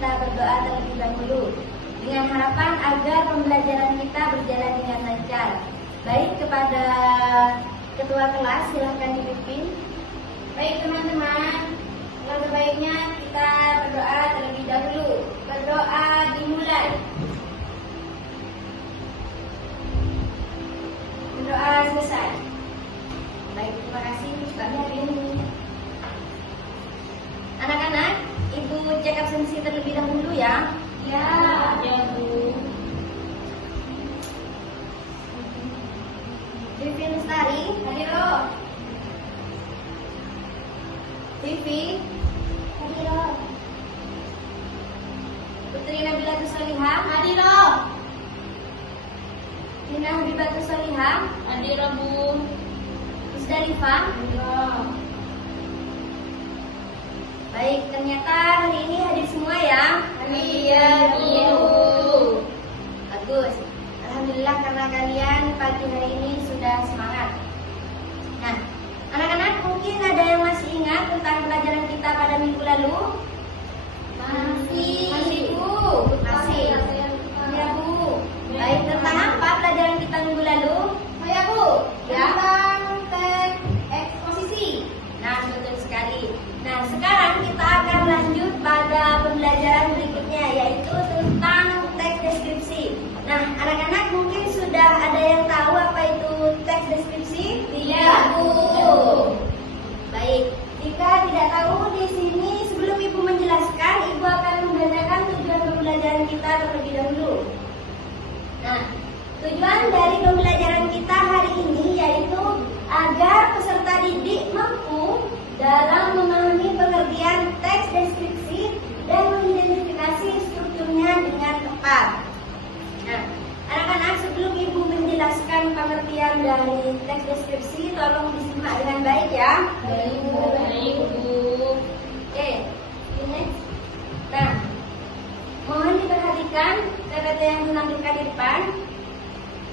kita berdoa terlebih dahulu dengan harapan agar pembelajaran kita berjalan dengan lancar. Baik, kepada ketua kelas silahkan dipimpin. Baik teman-teman, sebaiknya kita berdoa terlebih dahulu. Berdoa dimulai. Berdoa selesai. Baik, terima kasih Mbak Merlin. Anak-anak, Ibu cek absensi terlebih dahulu ya. Ya, Bu. Vivi Lestari, hadir loh. Vivi, hadir loh. Putri Nabila Tusolihah, hadir loh. Nina Habibatus Solihah, hadir loh, Bu. Musdalifah, hadir loh. Baik, ternyata hari ini hadir semua ya. Iya, Bu. Bagus. Alhamdulillah karena kalian pagi hari ini sudah semangat. Nah, anak-anak mungkin ada yang masih ingat tentang pelajaran kita pada minggu lalu? Masih, Bu. Masih. Ya, Bu. Baik, tentang apa pelajaran kita minggu lalu? Ya, Bu. Ya. Tentang teks eksposisi. Nah, betul sekali. Nah, sekarang kita akan lanjut pada pembelajaran berikutnya, yaitu tentang teks deskripsi. Nah, anak-anak mungkin sudah ada yang tahu apa itu teks deskripsi? Iya, Bu. Baik, jika tidak tahu di sini, sebelum Ibu menjelaskan, Ibu akan membacakan tujuan pembelajaran kita terlebih dahulu. Nah, tujuan dari pembelajaran kita hari ini yaitu agar peserta didik mampu dalam memahami pengertian teks deskripsi dan mengidentifikasi strukturnya dengan tepat. Nah, anak-anak, sebelum Ibu menjelaskan pengertian dari teks deskripsi, tolong disimak dengan baik ya. Baik, Bu. Oke, ini. Nah, mohon diperhatikan PPT yang menampilkan di depan.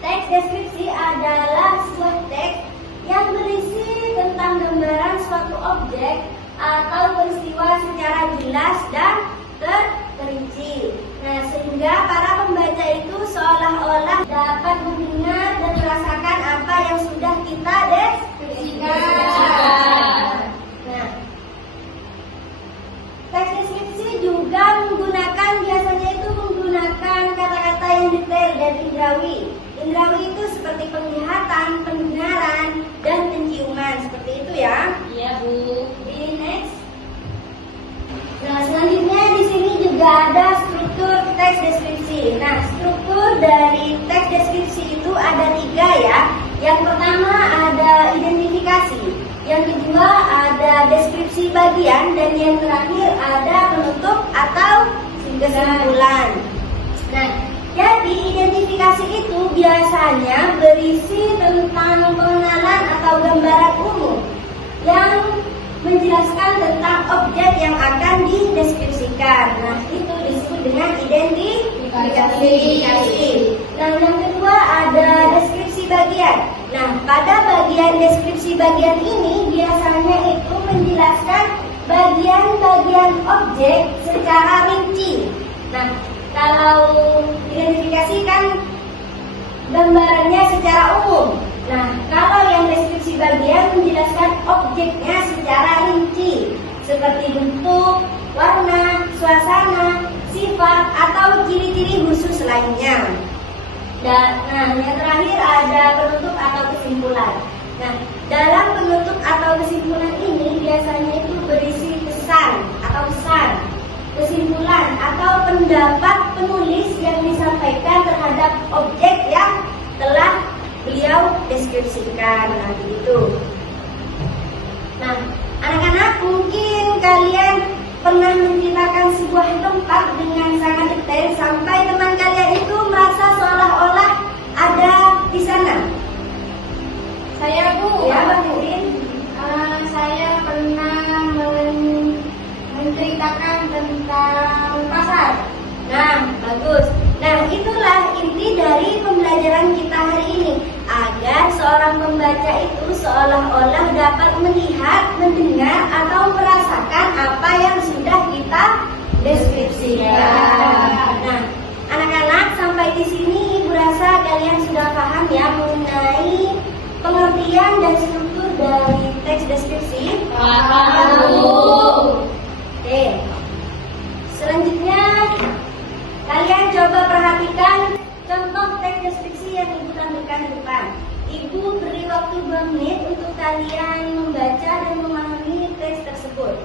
Teks deskripsi adalah sebuah teks yang berisi tentang gambaran suatu objek atau peristiwa secara jelas dan terperinci. Nah, sehingga para pembaca itu seolah-olah dapat mendengar dan merasakan apa yang sudah kita deskripsikan. Nah, teks deskripsi juga biasanya itu menggunakan kata-kata yang detail dan indrawi. Indrawi itu seperti penglihatan, pendengaran, dan penciuman. Seperti itu ya. Iya, Bu. Di next. Nah, selanjutnya di sini juga ada struktur teks deskripsi. Nah, struktur dari teks deskripsi itu ada 3 ya. Yang pertama ada identifikasi. Yang kedua ada deskripsi bagian. Dan yang terakhir ada penutup atau kesimpulan. Nah, jadi identifikasi itu biasanya berisi tentang pengenalan atau gambaran umum yang menjelaskan tentang objek yang akan dideskripsikan. Nah, itu disebut dengan identifikasi. Nah, yang kedua ada deskripsi bagian. Nah, pada bagian deskripsi bagian ini biasanya itu menjelaskan bagian-bagian objek secara rinci. Nah, kalau identifikasi kan gambarannya secara umum. Nah, kalau yang deskripsi bagian menjelaskan objeknya secara rinci, seperti bentuk, warna, suasana, sifat, atau ciri-ciri khusus lainnya. Dan yang terakhir ada penutup atau kesimpulan. Nah, dalam penutup atau kesimpulan ini biasanya itu berisi pesan, kesimpulan atau pendapat penulis yang disampaikan terhadap objek yang telah beliau deskripsikan. Nah, begitu. Nah, anak-anak, mungkin kalian pernah menceritakan sebuah tempat dengan sangat detail sampai teman kalian itu merasa seolah-olah ada di sana. Saya, Bu, ya, saya pernah menceritakan tentang pasar. Nah, bagus. Nah, itulah inti dari pembelajaran kita hari ini, agar seorang pembaca itu seolah-olah dapat melihat, mendengar, atau merasakan apa yang sudah kita deskripsikan. dari teks deskripsi? Paham, Bu. Oke. Selanjutnya, kalian coba perhatikan contoh teks deskripsi yang Ibu tampilkan di depan. Ibu beri waktu 2 menit untuk kalian membaca dan memahami teks tersebut.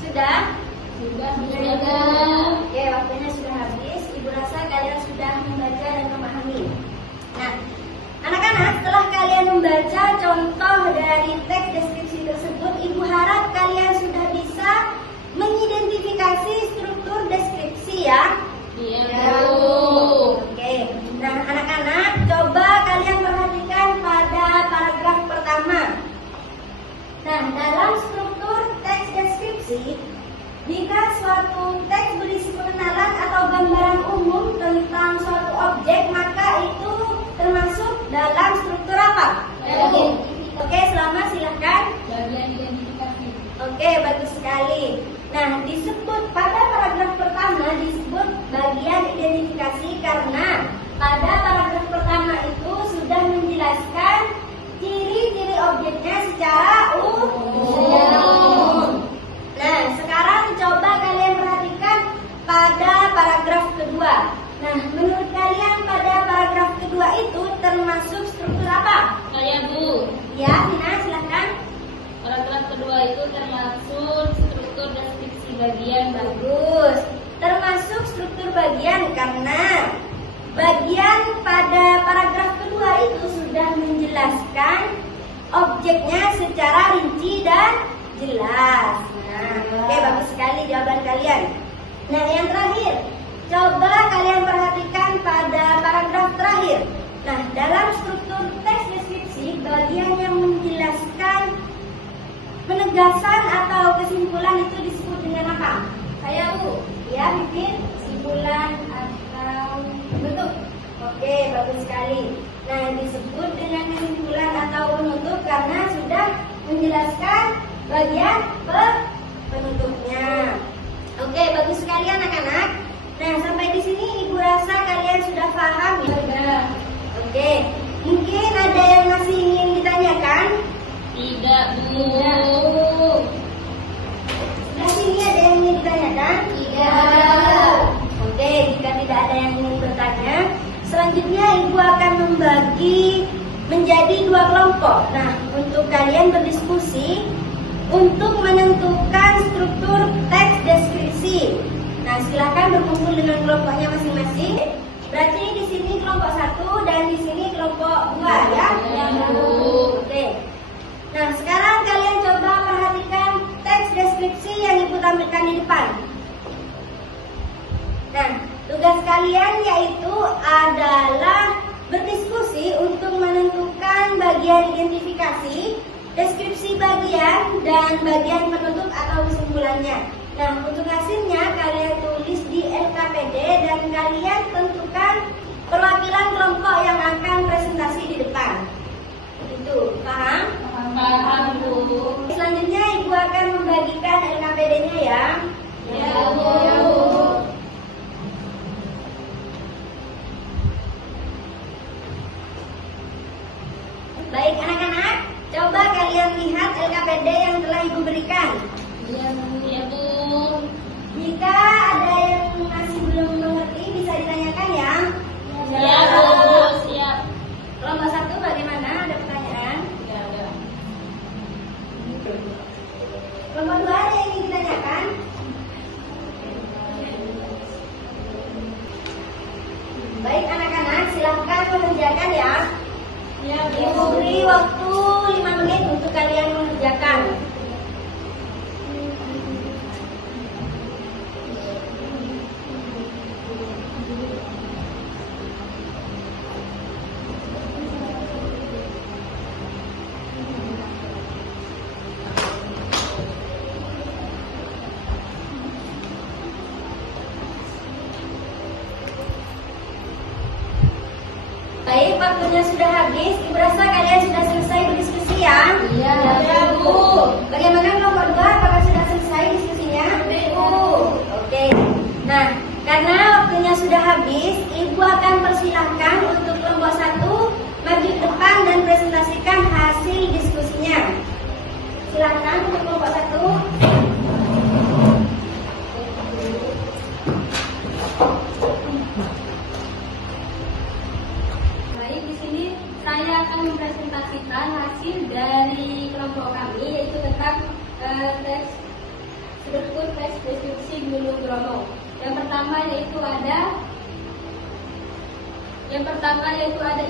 Sudah? Sudah. Oke, waktunya sudah habis. Ibu rasa kalian sudah membaca dan memahami. Nah, anak-anak, setelah kalian membaca contoh dari teks deskripsi tersebut, Ibu harap kalian sudah bisa mengidentifikasi struktur deskripsi ya. Iya, Bu. Oke, nah anak-anak, coba kalian perhatikan pada paragraf pertama. Nah, dalam struktur teks deskripsi, jika suatu teks berisi pengenalan atau gambaran umum tentang suatu objek, maka itu termasuk dalam struktur apa? Oke, selamat, silahkan. Bagian identifikasi. Oke, bagus sekali. Nah, disebut pada paragraf pertama disebut bagian identifikasi karena pada paragraf pertama itu sudah menjelaskan ciri-ciri objeknya secara umum. Nah, sekarang coba kalian perhatikan pada paragraf kedua. Nah, menurut kalian pada paragraf kedua itu termasuk struktur apa? Saya, Bu. Ya, Tina, silahkan. Paragraf kedua itu termasuk struktur deskripsi bagian, Bu. Bagus. Termasuk struktur bagian karena bagian pada paragraf kedua itu sudah menjelaskan objeknya secara rinci dan jelas. Nah, oke, bagus sekali jawaban kalian. Nah, yang terakhir, coba kalian perhatikan pada paragraf terakhir. Nah, dalam struktur teks deskripsi, bagian yang menjelaskan penegasan atau kesimpulan itu disebut dengan apa? Saya, Bu. Ya, bikin kesimpulan atau penutup. Oke, bagus sekali. Nah, disebut dengan kesimpulan atau penutup karena sudah menjelaskan bagian penutupnya. Oke, bagus sekali anak-anak. Nah, sampai di sini Ibu rasa kalian sudah paham ya? Oke, mungkin ada yang masih ingin ditanyakan? Tidak, Bu. Masih ini ada yang ingin ditanyakan? Tidak. Oke, jika tidak ada yang ingin bertanya, selanjutnya Ibu akan membagi menjadi 2 kelompok. Nah, untuk kalian berdiskusi untuk menentukan struktur teks deskripsi. Nah, silakan berkumpul dengan kelompoknya masing-masing. Berarti di sini kelompok 1 dan di sini kelompok 2 ya. Ya, Bu. Oke. Nah, sekarang kalian coba perhatikan teks deskripsi yang Ibu tampilkan di depan. Nah, tugas kalian yaitu adalah berdiskusi untuk menentukan bagian identifikasi, deskripsi bagian, dan bagian penutup atau kesimpulannya. Nah, untuk hasilnya kalian tulis di LKPD dan kalian tentukan perwakilan kelompok yang akan presentasi di depan. Itu, paham? Paham, Bu. Selanjutnya Ibu akan membagikan LKPD-nya ya. Ya, Bu. Baik anak-anak, coba kalian lihat LKPD yang telah Ibu berikan. Ya, Bu. Jika ada yang masih belum mengerti bisa ditanyakan ya. Ya, Bu. Siap. Kelompok 1 bagaimana? Ada pertanyaan? Ya, ada. Kelompok 2 ada yang ingin ditanyakan? Baik anak-anak, silahkan mengerjakan ya. Ya, Ibu beri waktu 5 menit untuk kalian mengerjakan. Baik, waktunya sudah habis. Ibu rasa kalian sudah selesai berdiskusi ya? Iya, Bu. Bagaimana kelompok 2? Apakah sudah selesai diskusinya? Bu. Oke. Nah, karena waktunya sudah habis, Ibu akan persilahkan untuk kelompok 1 maju ke depan dan presentasikan hasil diskusinya. Silakan untuk kelompok 1. Baik, di sini saya akan mempresentasikan hasil dari kelompok kami, yaitu tentang tes struktur tes deskripsi Gunung Bromo. Yang pertama yaitu ada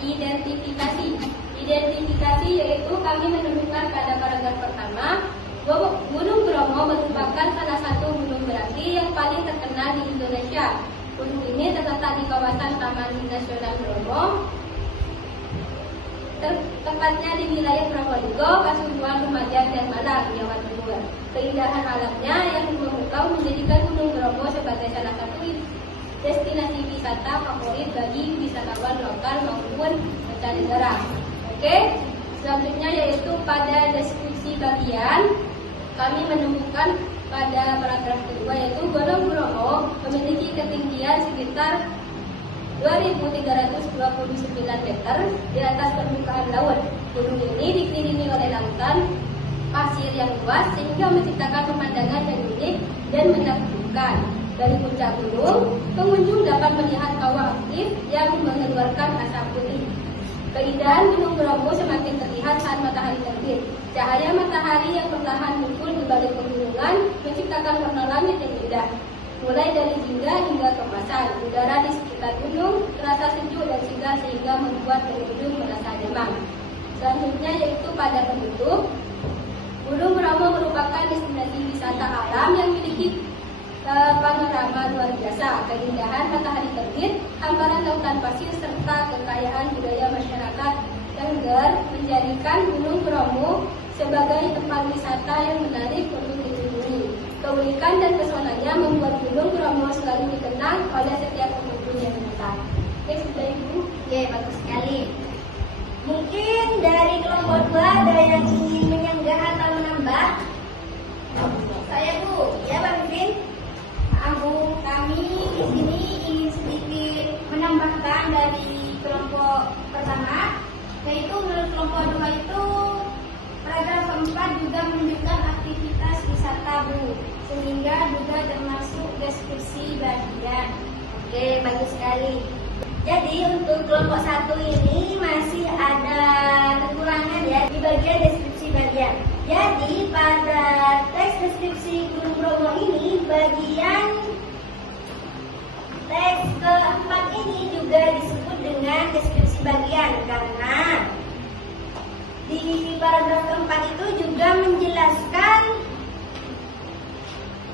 identifikasi. Identifikasi yaitu kami menemukan pada paragraf pertama bahwa Gunung Bromo merupakan salah satu gunung berapi yang paling terkenal di Indonesia. Gunung ini terletak di kawasan Taman Nasional Bromo, tepatnya di wilayah Probolinggo, Pasuruan, Lumajang, dan Malang, Jawa Timur. Keindahan alamnya yang memukau menjadikan Gunung Bromo sebagai salah satu destinasi wisata favorit bagi wisatawan lokal maupun mancanegara. Oke, selanjutnya yaitu pada deskripsi bagian kami menemukan pada paragraf kedua yaitu Gunung Bromo memiliki ketinggian sekitar 2.329 meter di atas permukaan laut. Gunung ini dikelilingi oleh lautan pasir yang luas sehingga menciptakan pemandangan yang unik dan menakjubkan. Dari puncak gunung, pengunjung dapat melihat kawah aktif yang mengeluarkan asap putih. Keindahan Gunung Bromo semakin terlihat saat matahari terbit. Cahaya matahari yang perlahan muncul di balik pegunungan menciptakan warna langit yang indah. Mulai dari jingga hingga kemasan, udara di sekitar gunung terasa sejuk dan segar sehingga membuat pengunjung merasa demam. Selanjutnya yaitu pada penutup, Gunung Bromo merupakan destinasi wisata alam yang memiliki panorama luar biasa, keindahan matahari terbit, hamparan lautan pasir serta kekayaan budaya masyarakat Tengger menjadikan Gunung Bromo sebagai tempat wisata yang menarik untuk dikunjungi. Keunikan dan pesonanya membuat Gunung Bromo selalu dikenang oleh setiap pengunjung yang datang. Oke, sudah Ibu? Oke, bagus sekali. Mungkin dari kelompok 2 ada yang ingin menyanggah atau menambah? Saya Bu, ya Pak Pipin. Bu, kami di sini ingin sedikit menambahkan dari kelompok pertama, yaitu menurut kelompok 2 itu paragraf keempat juga menunjukkan aktivitas wisata Bu, sehingga juga termasuk deskripsi bagian. Oke, bagus sekali. Jadi untuk kelompok 1 ini masih ada kekurangan ya di bagian deskripsi bagian. Jadi pada teks deskripsi Gunung Bromo ini bagian teks keempat ini juga disebut dengan deskripsi bagian karena di paragraf keempat itu juga menjelaskan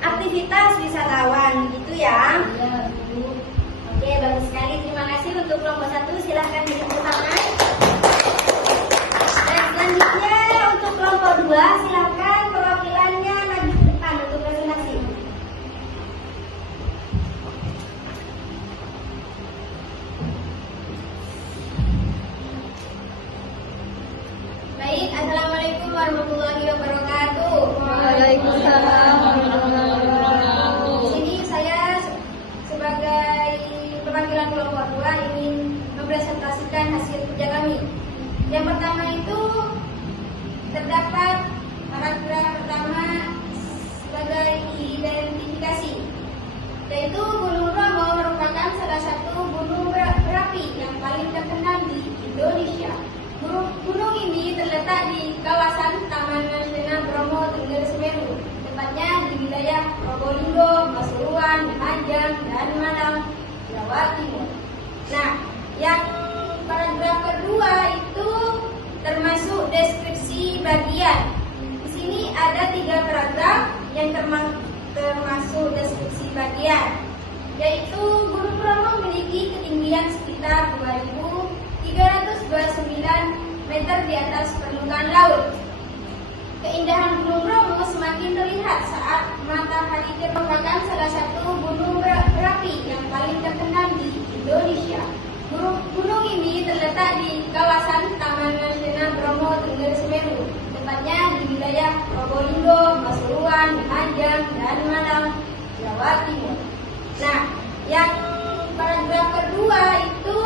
aktivitas wisatawan gitu ya. Ya, Bu. Oke, bagus sekali. Terima kasih untuk kelompok 1. Silahkan duduk bersama. Dan selanjutnya untuk kelompok 2, silahkan perwakilannya maju ke depan untuk presentasi. Baik, Assalamualaikum warahmatullahi wabarakatuh. Waalaikumsalam warahmatullahi wabarakatuh. Di sini saya sebagai perwakilan kelompok 2 ingin mempresentasikan hasil kerja kami. Yang pertama itu terdapat paragraf pertama sebagai identifikasi, yaitu Gunung Bromo merupakan salah satu gunung berapi yang paling terkenal di Indonesia. Gunung ini terletak di kawasan Taman Nasional Bromo Tengger Semeru, tepatnya di wilayah Probolinggo, Pasuruan, Lumajang, dan Malang, Jawa Timur. Nah, yang paragraf kedua itu termasuk deskripsi bagian. Di sini ada 3 paragraf yang termasuk deskripsi bagian, yaitu Gunung Bromo memiliki ketinggian sekitar 2.329 meter di atas permukaan laut. Keindahan Gunung Bromo semakin terlihat saat matahari merupakan salah satu gunung berapi yang paling terkenal di Indonesia. Gunung ini ini terletak di kawasan Taman Nasional Bromo Tengger Semeru, tepatnya di wilayah Probolinggo, Pasuruan, Lumajang, dan Malang, Jawa Timur. Nah, yang paragraf kedua itu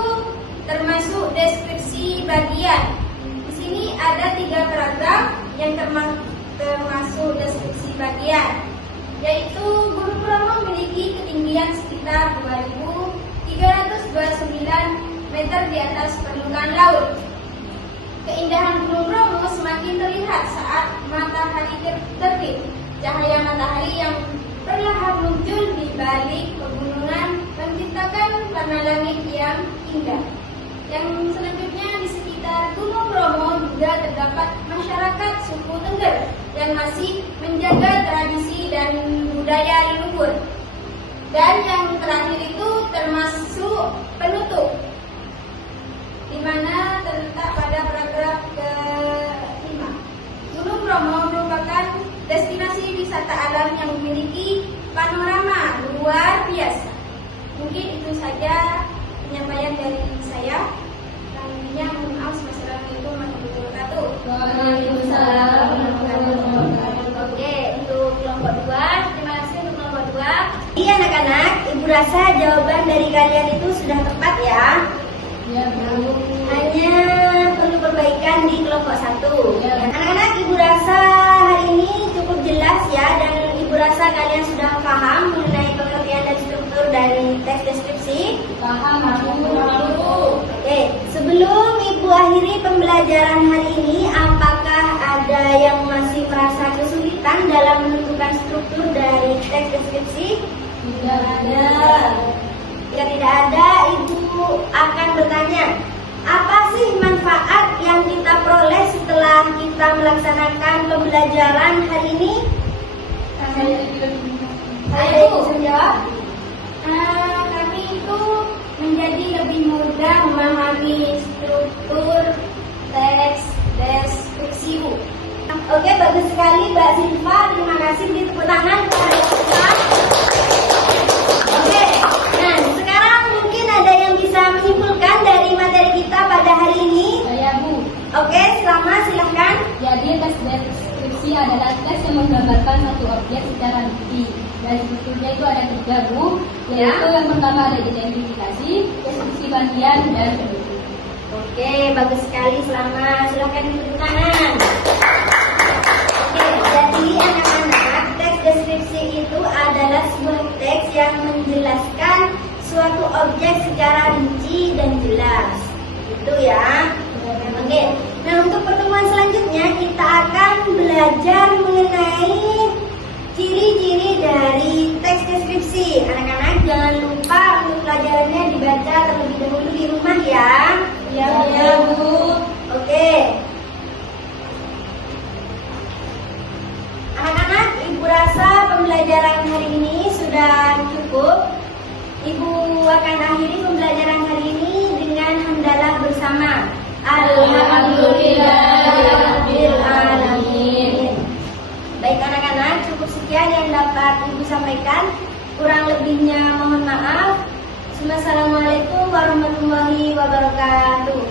termasuk deskripsi bagian. Di sini ada 3 paragraf yang termasuk deskripsi bagian, yaitu Gunung Bromo memiliki ketinggian sekitar 2.329 meter di atas permukaan laut. Keindahan Gunung Bromo semakin terlihat saat matahari terbit. Cahaya matahari yang perlahan muncul di balik pegunungan menciptakan warna langit yang indah. Yang selanjutnya, di sekitar Gunung Bromo juga terdapat masyarakat suku Tengger yang masih menjaga tradisi dan budaya leluhur. Dan yang terakhir itu termasuk penutup, di mana terletak pada paragraf ke-5. Gunung Bromo merupakan destinasi wisata alam yang memiliki panorama luar biasa. Mungkin itu saja penyampaian dari saya. Selanjutnya, mohon maaf. Wassalamualaikum warahmatullahi wabarakatuh. Waalaikumsalam warahmatullahi wabarakatuh. Oke, untuk kelompok 2, terima kasih untuk kelompok 2. Iya anak-anak, Ibu rasa jawaban dari kalian itu sudah tepat ya. Ya, Bu. Hanya perlu perbaikan di kelompok 1. Ya. Anak-anak, Ibu rasa hari ini cukup jelas ya, dan Ibu rasa kalian sudah paham mengenai pengertian dan struktur dari teks deskripsi. Paham, Bu. Oke, sebelum Ibu akhiri pembelajaran hari ini, apakah ada yang masih merasa kesulitan dalam menentukan struktur dari teks deskripsi? Tidak ada. Jika tidak ada, Ibu akan bertanya, apa sih manfaat yang kita peroleh setelah kita melaksanakan pembelajaran hari ini? Ada yang bisa menjawab? Kami itu menjadi lebih mudah memahami struktur teks deskripsi, Bu. Oke, bagus sekali Mbak Silva. Terima kasih, beri tepuk tangan kepada Silva. Oke, nah sekarang mungkin ada yang bisa menyimpulkan dari materi kita pada hari ini. Saya, Bu. Oke, silahkan. Jadi teks deskripsi adalah teks yang menggambarkan satu objek secara rinci. Dan strukturnya itu ada 3, Bu. Yaitu yang pertama ada identifikasi, deskripsi bagian, dan penutup. Oke, bagus sekali. Silahkan tepuk tangan. Oke, jadi anak-anak, teks deskripsi itu adalah sebuah teks yang menjelaskan suatu objek secara rinci dan jelas. Itu ya. Oke. Nah, untuk pertemuan selanjutnya kita akan belajar mengenai ciri-ciri dari teks deskripsi. Anak-anak jangan lupa untuk pelajarannya dibaca terlebih dahulu di rumah ya. Ya, Bu. Oke. Anak-anak, Ibu rasa pembelajaran hari ini sudah cukup. Ibu akan akhiri pembelajaran hari ini dengan hamdalah bersama. Alhamdulillahirabbil alamin. Baik anak-anak, cukup sekian yang dapat Ibu sampaikan. Kurang lebihnya mohon maaf. Wassalamualaikum warahmatullahi wabarakatuh.